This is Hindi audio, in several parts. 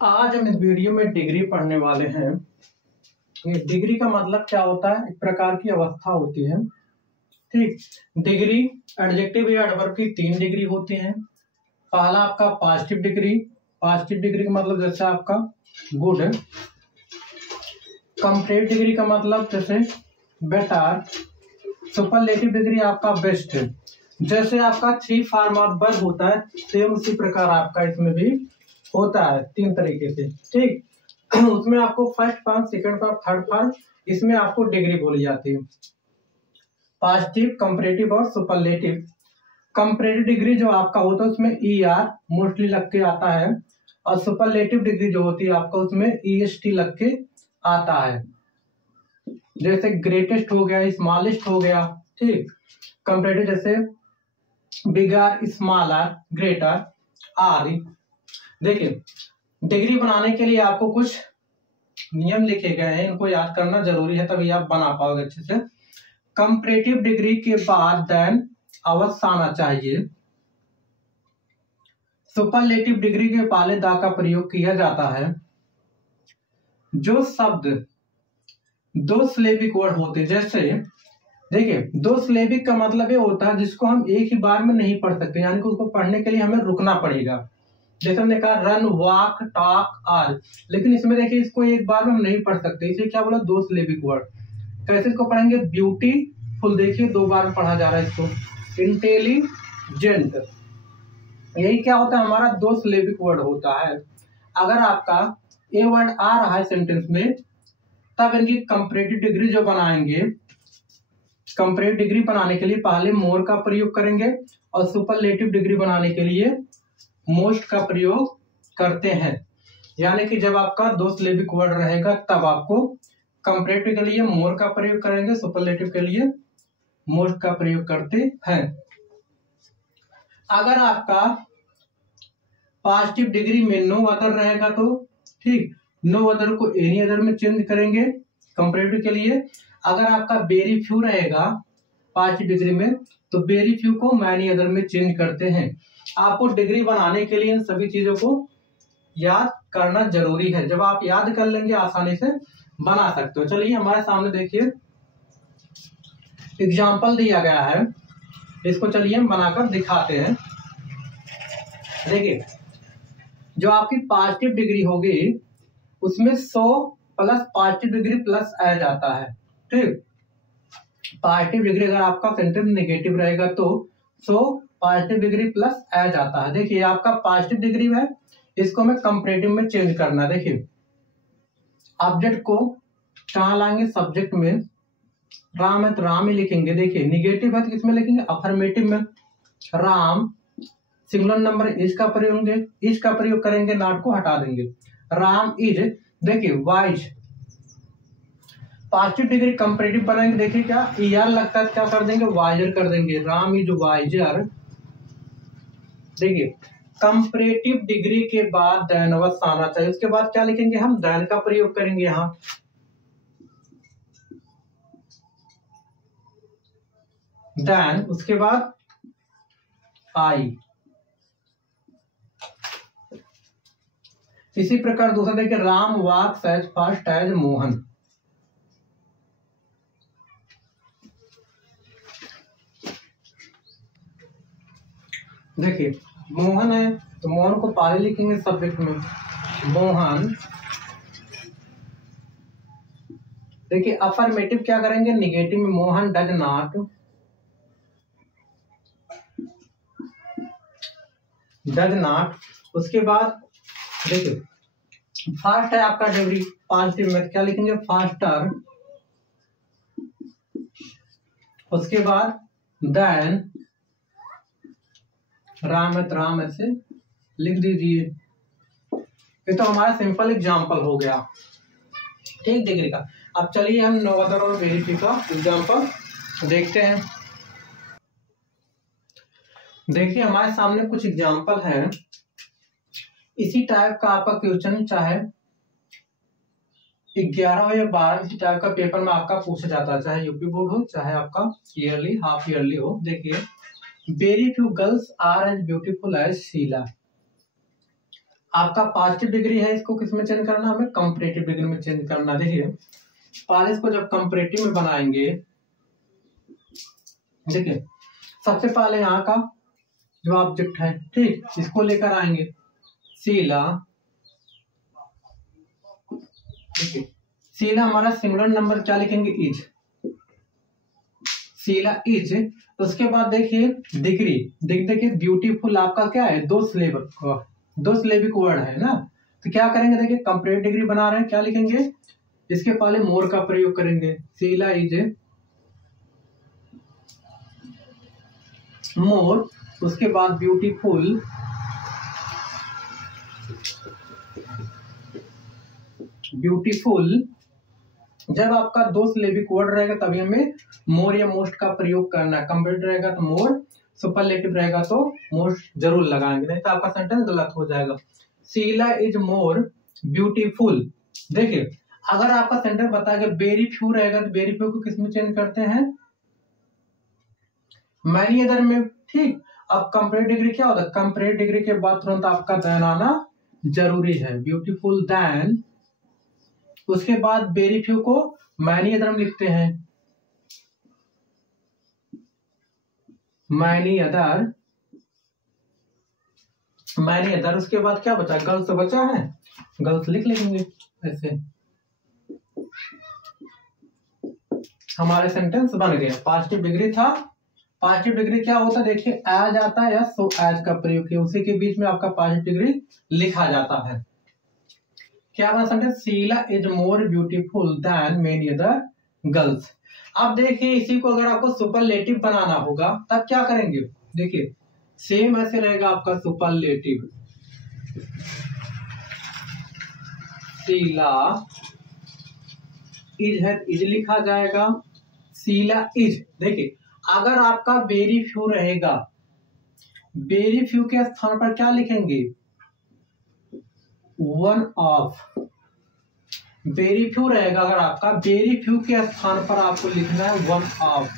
आज हम इस वीडियो में डिग्री पढ़ने वाले हैं। ये डिग्री का मतलब क्या होता है? एक प्रकार की अवस्था होती है। ठीक, डिग्री एडजेक्टिव या एडवर्ब की 3 डिग्री होती हैं। पहला आपका पॉजिटिव डिग्री। पॉजिटिव डिग्री का मतलब जैसे आपका गुड। कंपैरेटिव डिग्री का मतलब जैसे बेटर। सुपरलेटिव डिग्री आपका बेस्ट। जैसे आपका 3 फॉर्म ऑफ वर्ब होता है, सेम उसी प्रकार आपका इसमें भी होता है 3 तरीके से। ठीक, उसमें आपको first form, second form, third form, इसमें आपको डिग्री बोली जाती है। पॉजिटिव, कंपैरेटिव और सुपरलेटिव। कंपैरेटिव डिग्री जो आपका होता है उसमें ER मोस्टली लग के आता है, और सुपरलेटिव डिग्री जो होती है आपका उसमें EST लग के आता है। जैसे ग्रेटेस्ट हो गया, स्मॉलेस्ट हो गया। ठीक, कंपैरेटिव जैसे बिगर, स्मॉलर, ग्रेटर आदि। देखिए, डिग्री बनाने के लिए आपको कुछ नियम लिखे गए हैं, इनको याद करना जरूरी है, तभी आप बना पाओगे अच्छे से। कंपैरेटिव डिग्री के बाद देन अवश्य आना चाहिए। सुपरलेटिव डिग्री के पहले दा का प्रयोग किया जाता है। जो शब्द 2 सिलेबिक वर्ड होते, जैसे देखिए 2 सिलेबिक का मतलब ये होता है जिसको हम एक ही बार में नहीं पढ़ सकते, यानी कि उसको पढ़ने के लिए हमें रुकना पड़ेगा। जैसे हमने कहा रन, वॉक, टॉक, आर, लेकिन इसमें देखिए इसको एक बार में हम नहीं पढ़ सकते, इसे क्या बोला 2 सिलेबिक वर्ड। कैसे इसको पढ़ेंगे? ब्यूटीफुल, देखिए 2 बार में पढ़ा जा रहा है इसको। इंटेलिजेंट, यही क्या होता है हमारा 2 सिलेबिक वर्ड होता है। अगर आपका ए वर्ड आ रहा है सेंटेंस में, तब इनकी कंपैरेटिव डिग्री जो बनाएंगे, कंपैरेटिव डिग्री बनाने के लिए पहले मोर का प्रयोग करेंगे, और सुपरलेटिव डिग्री बनाने के लिए मोस्ट का प्रयोग करते हैं। यानी कि जब आपका 2 सिलेबिक वर्ड रहेगा तब आपको कंपैरेटिव के लिए मोर का प्रयोग करेंगे, सुपरलेटिव के लिए मोस्ट का प्रयोग करते हैं। अगर आपका पॉजिटिव डिग्री में नो अदर रहेगा तो ठीक, नो अदर को एनी अदर में चेंज करेंगे कंपैरेटिव के लिए। अगर आपका वेरी फ्यू रहेगा पॉजिटिव डिग्री में, तो वेरी फ्यू को मैनी अदर में चेंज करते हैं। आपको डिग्री बनाने के लिए इन सभी चीजों को याद करना जरूरी है। जब आप याद कर लेंगे आसानी से बना सकते हो। चलिए हमारे सामने देखिए एग्जाम्पल दिया गया है, इसको चलिए हम बनाकर दिखाते हैं। देखिए, जो आपकी पॉजिटिव डिग्री होगी उसमें 100 प्लस पॉजिटिव डिग्री प्लस आ जाता है। ठीक, पॉजिटिव डिग्री अगर आपका सेंटेंस नेगेटिव रहेगा तो 100 पॉजिटिव डिग्री प्लस आ जाता है। देखिए आपका पॉजिटिव डिग्री है, इसको हमें कंपैरेटिव में चेंज करना है। देखिए ऑब्जेक्ट को कहाँ लाएंगे? सब्जेक्ट में। राम है तो राम ही लिखेंगे। देखिए निगेटिव है तो किसमें लिखेंगे? अफर्मेटिव में। राम, सिंगुलर नंबर इज का प्रयोग होंगे, इज का प्रयोग करेंगे, नॉट को हटा देंगे। राम इज, देखिए वाइज। पॉजिटिव डिग्री कंपैरेटिव बनाएंगे, देखिए क्या ER लगता है, क्या कर देंगे? वाइजर कर देंगे। Ram is wiser. देखिए कंपैरेटिव डिग्री के बाद देन अवश्य आना चाहिए। उसके बाद क्या लिखेंगे? हम देन का प्रयोग करेंगे यहाँ। देन उसके बाद आई। इसी प्रकार दूसरा देखिए Ram walks as fast as Mohan. देखिए मोहन है तो मोहन को पहले लिखेंगे सब्जेक्ट में, मोहन। देखिए अफर्मेटिव क्या करेंगे? निगेटिव में, Mohan does not, does not. उसके बाद देखिए फास्ट है आपका डिग्री पॉजिटिव में, क्या लिखेंगे? फास्टर। उसके बाद देन राम है तो राम ऐसे लिख दीजिए। ये तो हमारा सिंपल एग्जांपल हो गया ठीक डिग्री का। अब चलिए हम नो अदर और वेरी फ्यू का एग्जांपल देखते हैं। देखिए हमारे सामने कुछ एग्जांपल है। इसी टाइप का आपका क्वेश्चन चाहे 11 हो या 12 इसी टाइप का पेपर में आपका पूछा जाता है, चाहे यूपी बोर्ड हो चाहे आपका ईयरली हाफ ईयरली हो। देखिए very few girls are as beautiful as Sheela. आपका पॉजिटिव डिग्री है, इसको किस में चेंज करना, हमें कंपैरेटिव डिग्री में चेंज करना। देखिए पहले इसको जब कंपैरेटिव में बनाएंगे, देखिए सबसे पहले यहाँ का जो ऑब्जेक्ट है, ठीक, इसको लेकर आएंगे शीला। देखिए शीला हमारा सिंगुलर नंबर क्या लिखेंगे, इज, शीला इज। उसके बाद देखिए डिग्री, देखिए ब्यूटीफुल आपका क्या है, दो सिलेबिक वर्ड है ना, तो क्या करेंगे, देखिए कंपैरेटिव डिग्री बना रहे हैं, क्या लिखेंगे, इसके पहले मोर का प्रयोग करेंगे, शीला इज मोर। उसके बाद ब्यूटीफुल, जब आपका दो सिलेबिक वर्ड रहेगा तभी हमें मोर या मोस्ट का प्रयोग करना है। कंपैरेटिव रहेगा तो मोर, सुपरलेटिव रहेगा तो मोस्ट जरूर लगाएंगे, नहीं तो आपका सेंटेंस गलत हो जाएगा। Sheela is more beautiful. देखिए अगर आपका सेंटेंस बताएगा वेरी फ्यू रहेगा तो वेरी फ्यू को किस में चेंज करते हैं, मैनी अदर में, ठीक। अब कंपैरेटिव डिग्री क्या होता है, कंपैरेटिव डिग्री के बाद तुरंत आपका देन आना जरूरी है, ब्यूटीफुल देन। उसके बाद वेरी फ्यू को मैनी अदर में लिखते हैं, मैनी अदर। उसके बाद क्या बचा, गर्ल्स बचा है, गर्ल्स लिख लेंगे ऐसे, हमारे सेंटेंस बन गया। पॉजिटिव डिग्री था, पॉजिटिव डिग्री क्या होता है, देखिए एज आता है या सो एज का प्रयोग किया, उसी के बीच में आपका पॉजिटिव डिग्री लिखा जाता है। क्या बना sentence, Sheela is more beautiful than many other girls. अब देखिए इसी को अगर आपको सुपरलेटिव बनाना होगा तब क्या करेंगे, देखिए सेम ऐसे रहेगा आपका सुपरलेटिव, शीला इज है, इज लिखा जाएगा, शीला इज। देखिए अगर आपका वेरी फ्यू रहेगा, वेरी फ्यू के स्थान पर क्या लिखेंगे, वन ऑफ। वेरी फ्यू रहेगा, अगर आपका वेरी फ्यू के स्थान पर आपको लिखना है वन ऑफ।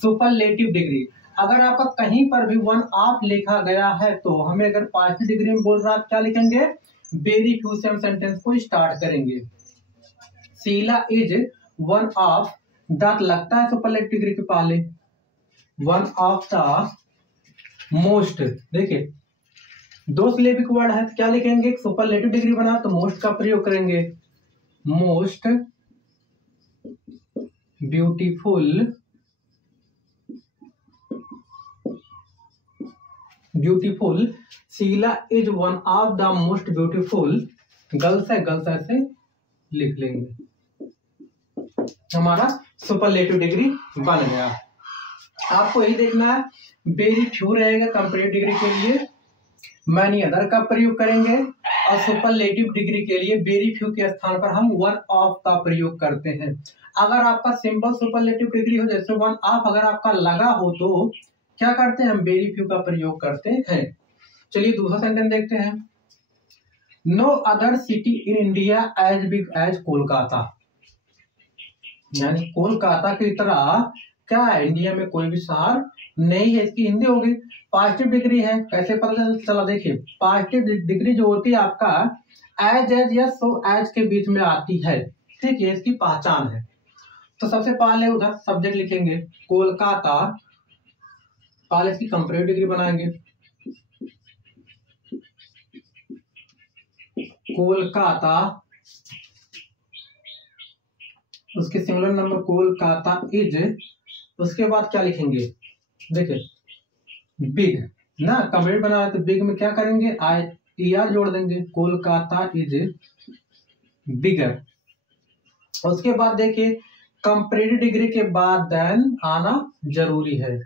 सुपरलेटिव डिग्री, अगर आपका कहीं पर भी वन ऑफ लिखा गया है तो हमें अगर पॉजिटिव डिग्री में बोल रहा है क्या लिखेंगे, वेरी फ्यू से हम सेंटेंस को स्टार्ट करेंगे। Sheela is one of, that लगता है सुपरलेटिव डिग्री के पहले, वन ऑफ द मोस्ट। देखिए दो सिलेबिक वर्ड है तो क्या लिखेंगे, सुपरलेटिव डिग्री बना तो मोस्ट का प्रयोग करेंगे, most beautiful. Sheela is one of the most beautiful girls है, गर्ल्स ऐसे लिख लेंगे, हमारा सुपरलेटिव डिग्री बन गया। आपको यही देखना है, वेरी फ्यू रहेगा कंपैरेटिव डिग्री के लिए, मैनी अदर का प्रयोग करेंगे, और सुपरलेटिव डिग्री के लिए वेरी फ्यू के स्थान पर हम वन ऑफ का प्रयोग करते हैं। अगर आपका सिंपल सुपरलेटिव डिग्री हो, जैसे वन ऑफ अगर आपका लगा हो तो क्या करते हैं, हम वेरी फ्यू का प्रयोग करते हैं। चलिए दूसरा सेंटेंस देखते हैं, no other city in India as big as Kolkata. यानी कोलकाता की तरह क्या है, इंडिया में कोई भी शहर नहीं है, इसकी हिंदी होगी। पॉजिटिव डिग्री है, कैसे पता चला, देखिए पॉजिटिव डिग्री जो होती है आपका एज या सो एज के बीच में आती है, ठीक है, इसकी पहचान है। तो सबसे पहले उधर सब्जेक्ट लिखेंगे कोलकाता, पहले इसकी कंपैरेटिव डिग्री बनाएंगे, कोलकाता, उसके सिंगुलर नंबर कोलकाता इज। उसके बाद क्या लिखेंगे, देखिए बिग ना, कंपैरेटिव बना रहे तो बिग में क्या करेंगे, IER जोड़ देंगे, कोलकाता इज बिगर। उसके बाद देखिए कंपैरेटिव डिग्री के बाद देन आना जरूरी है,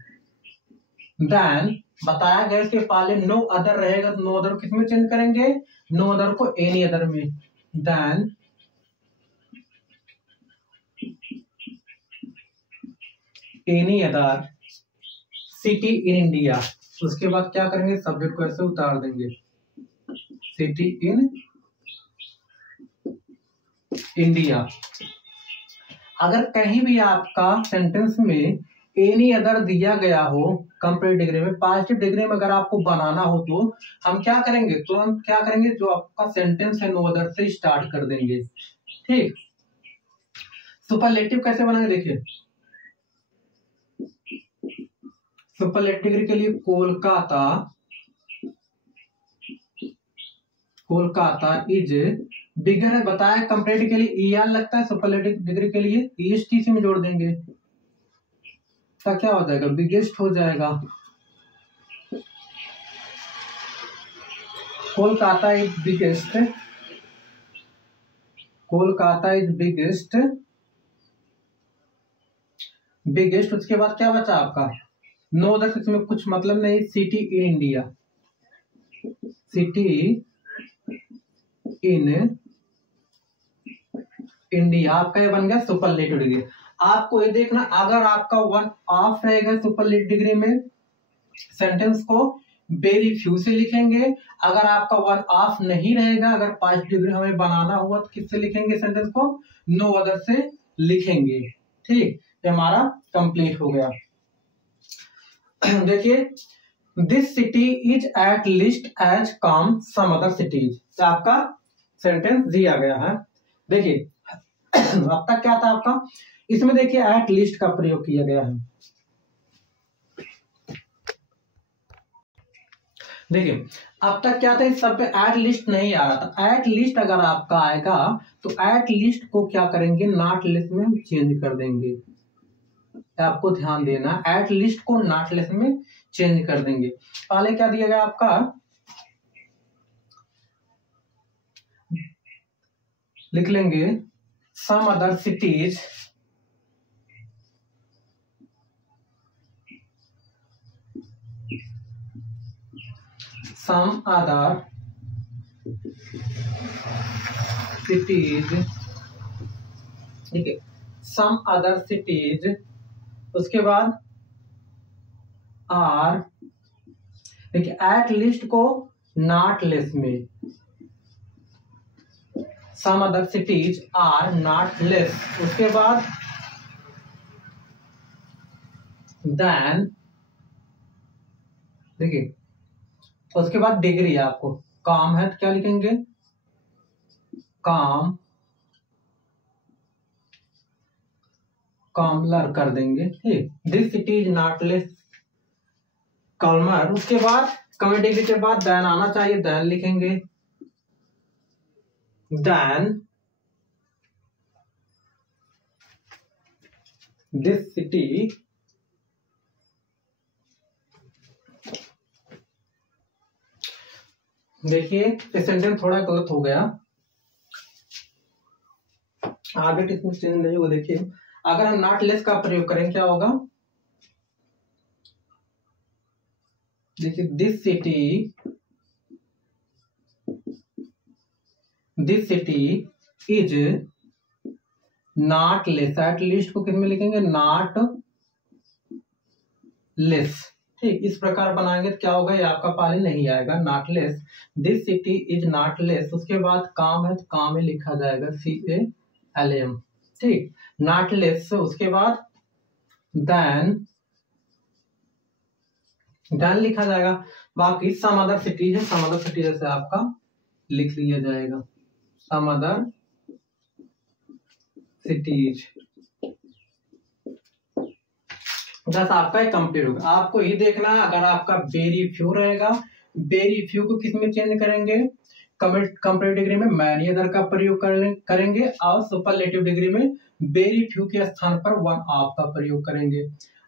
देन बताया गया इसके पहले नो अदर रहेगा तो नो अदर किस में चेंज करेंगे, नो अदर को एनी अदर में, than any other city in India. उसके बाद क्या करेंगे, सब्जेक्ट को ऐसे उतार देंगे, सिटी इन इंडिया। अगर कहीं भी आपका सेंटेंस में एनी अदर दिया गया हो कंपेरेटिव डिग्री में, पॉजिटिव डिग्री में अगर आपको बनाना हो तो हम क्या करेंगे, तुरंत क्या करेंगे, जो आपका सेंटेंस है नो अदर से स्टार्ट कर देंगे। ठीक, सुपरलेटिव कैसे बनाएंगे, देखिए सुपरलेटिव डिग्री के लिए कोलकाता इज बिगर है, बताया कंपेरेटिव के लिए ER लगता है, सुपरलेटिव डिग्री के लिए ESTC में जोड़ देंगे, तो क्या हो जाएगा, बिगेस्ट हो जाएगा। Kolkata is biggest, Kolkata is biggest, biggest. उसके बाद क्या बचा आपका, नो अदर, इसमें कुछ मतलब नहीं, city in India, city in India, आपका ये बन गया सुपरलेटिव डिग्री। आपको ये देखना, अगर आपका 1 ऑफ रहेगा सुपरलेटिव डिग्री में, सेंटेंस को वेरी फ्यू से लिखेंगे। अगर आपका 1 ऑफ नहीं रहेगा, अगर 5 डिग्री हमें बनाना हुआ तो किससे लिखेंगे, सेंटेंस को नो अदर से लिखेंगे। ठीक, ये हमारा कंप्लीट हो गया। देखिए, this city is at least as come some other cities, तो आपका सेंटेंस दिया गया है। देखिए अब तक क्या था आपका, इसमें देखिए एट लीस्ट का प्रयोग किया गया है। देखिए अब तक क्या था, इस सब पे एट लिस्ट नहीं आ रहा था। एट लिस्ट अगर आपका आएगा तो एट लिस्ट को क्या करेंगे, नॉट लेस में चेंज कर देंगे। आपको ध्यान देना, एट लिस्ट को नॉट लेस में चेंज कर देंगे। पहले क्या दिया गया आपका, लिख लेंगे some other cities, some other cities, ठीक है, सम अदर सिटीज। उसके बाद आर, देखिए एट लिस्ट को नॉट लेस में, some other cities are not less. उसके बाद देन, देखिए उसके बाद डिग्री, आपको काम है तो क्या लिखेंगे, काम, कॉमलर कर देंगे। ठीक, this city is not less कॉमलर। उसके बाद कमेंट डिग्री के बाद देन आना चाहिए, देन लिखेंगे, देन दिस सिटी देखिए ये सेंटेंस थोड़ा गलत हो गया, आगे इसमें चेंज नहीं होगा। देखिए अगर हम नॉट लेस का प्रयोग करें क्या होगा, देखिए this city is not less, at least को किसमें लिखेंगे, नॉट लेस। ठीक, इस प्रकार बनाएंगे तो क्या होगा, ये आपका पहले नहीं आएगा, not less, this city is not less. उसके बाद काम है तो काम में लिखा जाएगा CALM। ठीक, नॉट लेस। उसके बाद देन लिखा जाएगा। बाकी सम अदर सिटीज है, सम अदर सिटीज से आपका लिख लिया जाएगा, सम अदर सिटीज। बस आपका कंप्लीट होगा। आपको ये देखना है, अगर आपका वेरी फ्यू रहेगा, वेरी फ्यू को किस में चेंज करेंगे, कंपेरेटिव डिग्री में मैनी अदर का प्रयोग करेंगे, और सुपरलेटिव डिग्री में वेरी फ्यू के स्थान पर 1 ऑफ का प्रयोग करेंगे।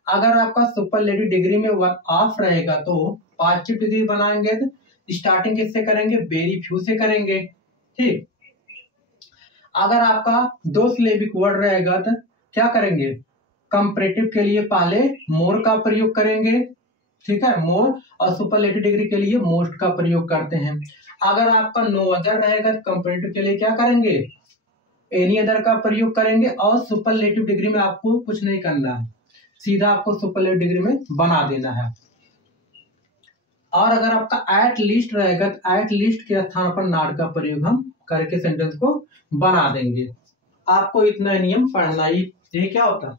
अगर आपका सुपरलेटिव डिग्री में 1 ऑफ रहेगा तो पॉजिटिव डिग्री बनाएंगे तो स्टार्टिंग किससे करेंगे, वेरी फ्यू से करेंगे। ठीक, अगर आपका 2 सिलेबिक वर्ड रहेगा तो क्या करेंगे, कंपैरेटिव के लिए पहले मोर का प्रयोग करेंगे। ठीक है, मोर, और सुपरलेटिव डिग्री के लिए मोस्ट का प्रयोग करते हैं। अगर आपका नो अदर रहेगा तो कंपैरेटिव के लिए क्या करेंगे, एनी अदर का प्रयोग करेंगे, और सुपरलेटिव डिग्री में आपको कुछ नहीं करना है, सीधा आपको सुपरलेटिव डिग्री में बना देना है। और अगर आपका एट लीस्ट रहेगा तो एट लीस्ट के स्थान पर नॉट का प्रयोग हम करके सेंटेंस को बना देंगे। आपको इतना नियम पढ़ना ही, ये क्या होता है।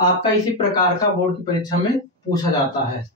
आपका इसी प्रकार का बोर्ड की परीक्षा में पूछा जाता है।